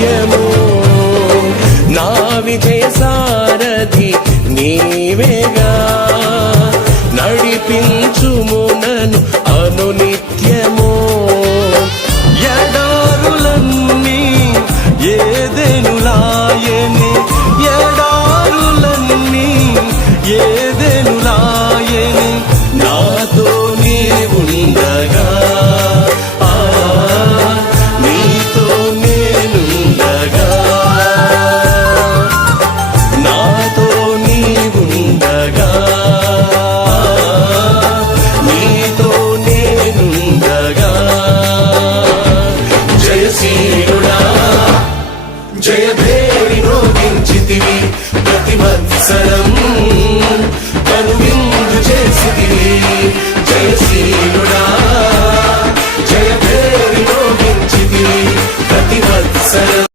నిత్యము నా విజయ సారథి నీవేగా నడిపించుము నన్ను అనునిత్యము ఎడారులన్నీ ఏదెనులాయెను ఎడారులన్నీ ఏదెనులాయెను నాతో నీవుండగా నీతో నేనుండగా నాతో నీవుండగా నీతో నేనుండగా జయశీలుడా జయభేరి రోగించితివి ప్రతి వత్సరం కనువిందు చేసితివి జయశీలుడా జయభేరి రోగించితివి ప్రతి వత్సరం